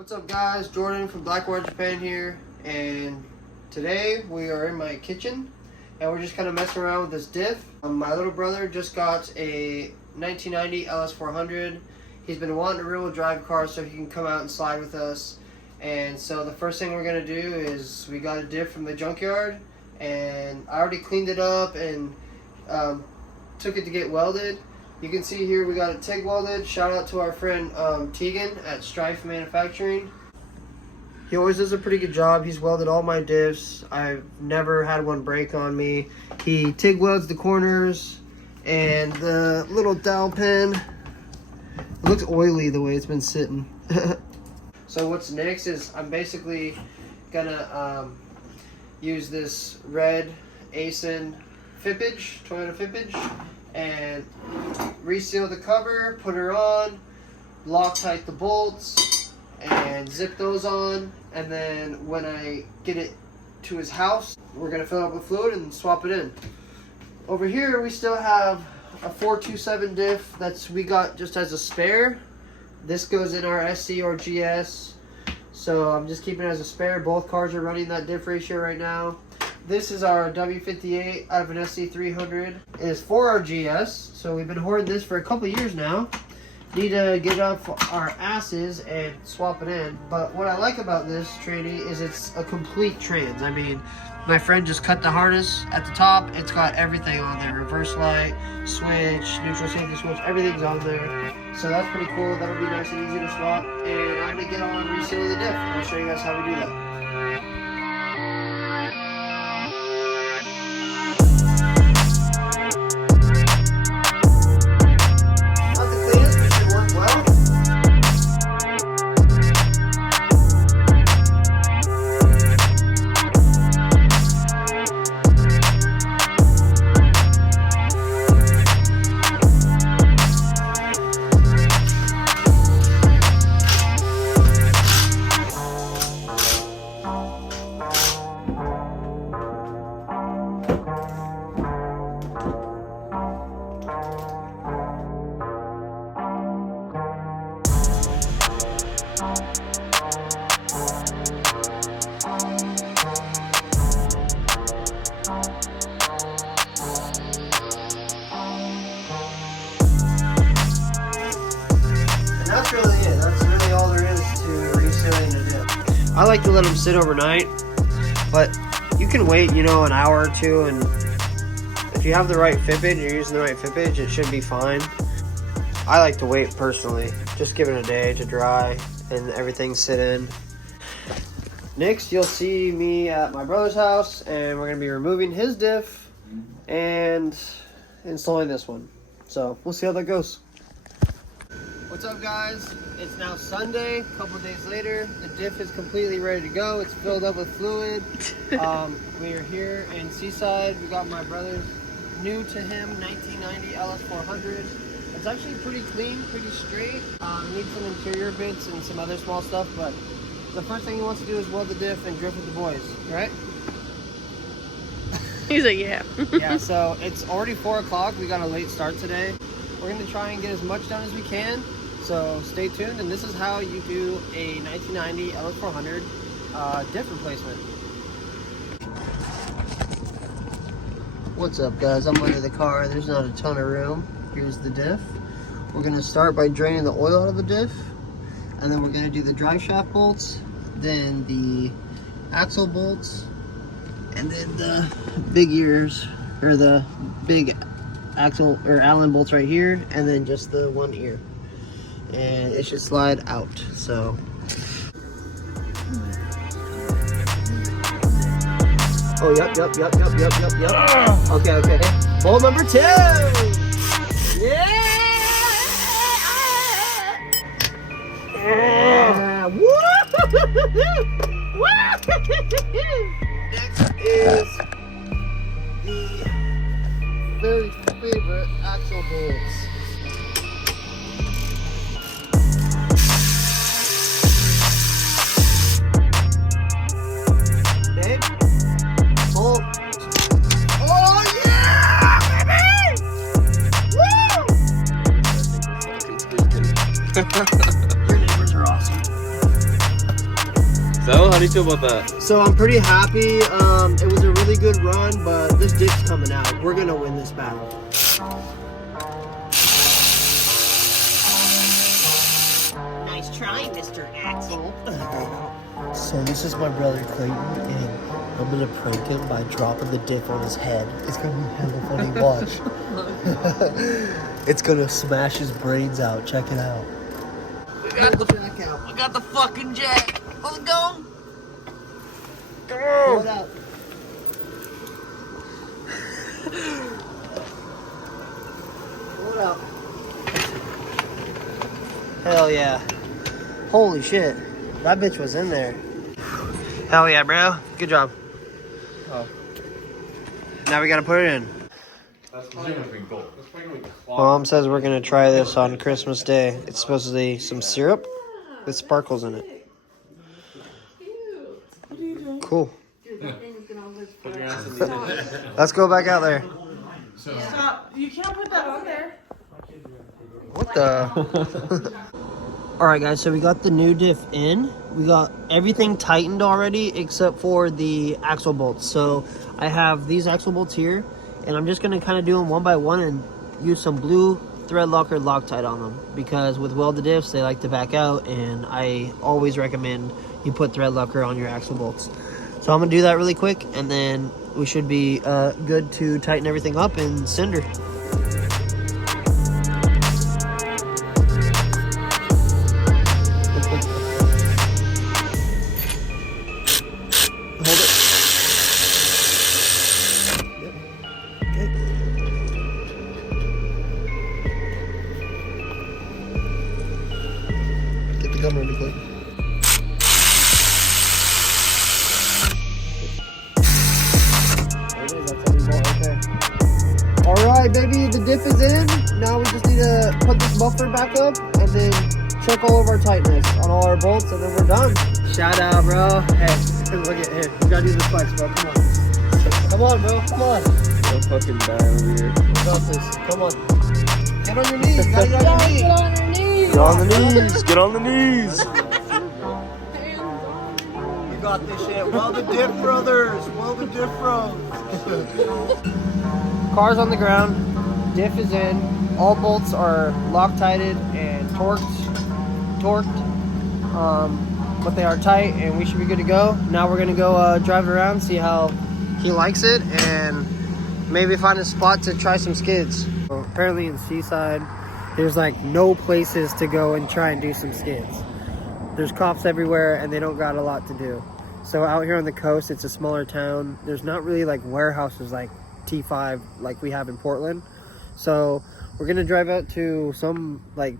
What's up guys, Jordan from Blackwater, Japan here, and today we are in my kitchen and we're just kind of messing around with this diff. My little brother just got a 1990 LS400. He's been wanting a rear-wheel drive car so he can come out and slide with us, and so the first thing we're going to do is we got a diff from the junkyard, and I already cleaned it up and took it to get welded. You can see here we got it TIG welded. Shout out to our friend Tegan at Strife Manufacturing. He always does a pretty good job. He's welded all my diffs. I've never had one break on me. He TIG welds the corners and the little dowel pin. It looks oily the way it's been sitting. So what's next is I'm basically gonna use this red ASIN Fippage, Toyota Fippage, and reseal the cover, put her on, Loctite the bolts, and zip those on. And then when I get it to his house, we're gonna fill it up with fluid and swap it in. Over here we still have a 427 diff we got just as a spare. This goes in our SC or GS, so I'm just keeping it as a spare. Both cars are running that diff ratio right now. This is our W58 out of an SC300. It is for our GS, so we've been hoarding this for a couple years now. Need to get it off our asses and swap it in. But what I like about this tranny is it's a complete trans. I mean, my friend just cut the harness at the top. It's got everything on there. Reverse light, switch, neutral safety switch, everything's on there. So that's pretty cool. That'll be nice and easy to swap. And I'm gonna get on resealing the diff. I'll show you guys how we do that. That's really it. That's really all there is to resealing the diff. I like to let them sit overnight, but you can wait, you know, an hour or two, and if you have the right Fippage, you're using the right Fippage, it should be fine. I like to wait personally, just give it a day to dry and everything sit in. Next, you'll see me at my brother's house, and we're gonna be removing his diff and installing this one. So we'll see how that goes. What's up guys? It's now Sunday, a couple days later. The diff is completely ready to go. It's filled up with fluid. We are here in Seaside. We got my brother's new to him 1990 LS400. It's actually pretty clean, pretty straight. Needs some interior bits and some other small stuff, but the first thing he wants to do is weld the diff and drift with the boys, right? He's like, yeah. Yeah, so it's already 4 o'clock. We got a late start today. We're gonna try and get as much done as we can. So stay tuned, and this is how you do a 1990 LS400 diff replacement. What's up guys? I'm under the car. There's not a ton of room. Here's the diff. We're going to start by draining the oil out of the diff, and then we're going to do the drive shaft bolts, then the axle bolts, and then the big ears, or the big axle or Allen bolts right here, and then just the one ear. And it should slide out. So oh, yep. Okay. Bolt number 2. Yeah. Woo! Next is the very favorite axle bolts. Oh yeah, baby! Woo! Your neighbors are awesome. So, how do you feel about that? So I'm pretty happy. It was a really good run, but this diff's coming out. We're gonna win this battle. Nice try, Mr. Axel. So this is my brother Clayton, and I'm gonna prank him by dropping the diff on his head. It's gonna be hella funny. Watch. It's gonna smash his brains out. Check it out. We got the jack out. We got the fucking jack. Let's go. Pull it out. Pull it out. Hell yeah. Holy shit. That bitch was in there. Hell yeah, bro. Good job. Oh. Now we gotta put it in. Mom says we're gonna try this on Christmas Day. It's supposedly some syrup with sparkles in it. Cool. Let's go back out there. Stop. You can't put that on there. What the? Alright guys, so we got the new diff in. We got everything tightened already except for the axle bolts. So I have these axle bolts here, and I'm just going to kind of do them one by one and use some blue thread locker Loctite on them, because with welded diffs they like to back out, and I always recommend you put thread locker on your axle bolts. So I'm going to do that really quick, and then we should be good to tighten everything up and cinder. Gum really quick. Alright baby, the diff is in. Now we just need to put this buffer back up and then check all of our tightness on all our bolts, and then we're done. Shout out, bro. Hey, look at here. We gotta do this flex, bro. Come on. Come on, bro. Come on. Don't fucking die over here. We got this. Come on. Get on your knees. You gotta get on your knees. Get on your knees. Get on the knees. Get on the knees. You got this shit. Welded Diff brothers. Welded Diff bros. Car's on the ground. Diff is in. All bolts are Loctited and torqued. But they are tight, and we should be good to go. Now we're gonna go drive it around, see how he likes it, and maybe find a spot to try some skids. So apparently in Seaside, there's like no places to go and try and do some skids. There's cops everywhere, and they don't got a lot to do. So out here on the coast, it's a smaller town. There's not really like warehouses like T5 like we have in Portland. So we're gonna drive out to some like,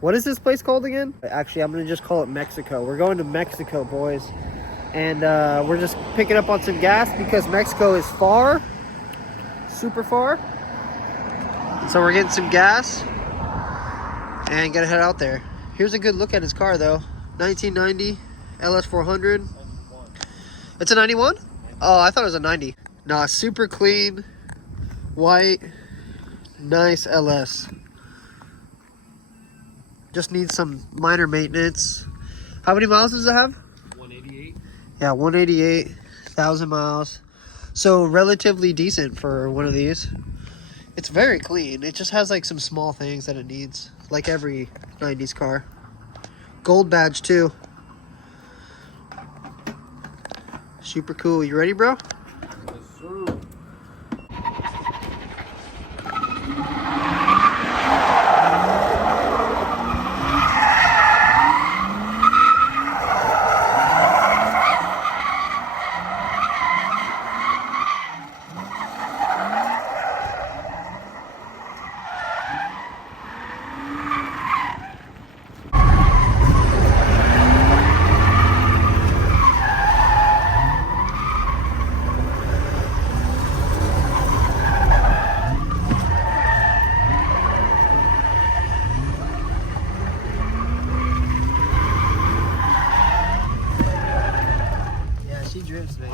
what is this place called again? Actually, I'm gonna just call it Mexico. We're going to Mexico, boys. And we're just picking up on some gas because Mexico is far, super far. So we're getting some gas and gonna head out there. Here's a good look at his car though. 1990 LS400. It's a 91? Oh, I thought it was a 90. Nah, super clean, white, nice LS. Just needs some minor maintenance. How many miles does it have? 188. Yeah, 188,000 miles. So relatively decent for one of these. It's very clean. It just has like some small things that it needs, like every 90s car. Gold badge too. Super cool. You ready, bro? Yes, sir. Yeah, she drifts, baby.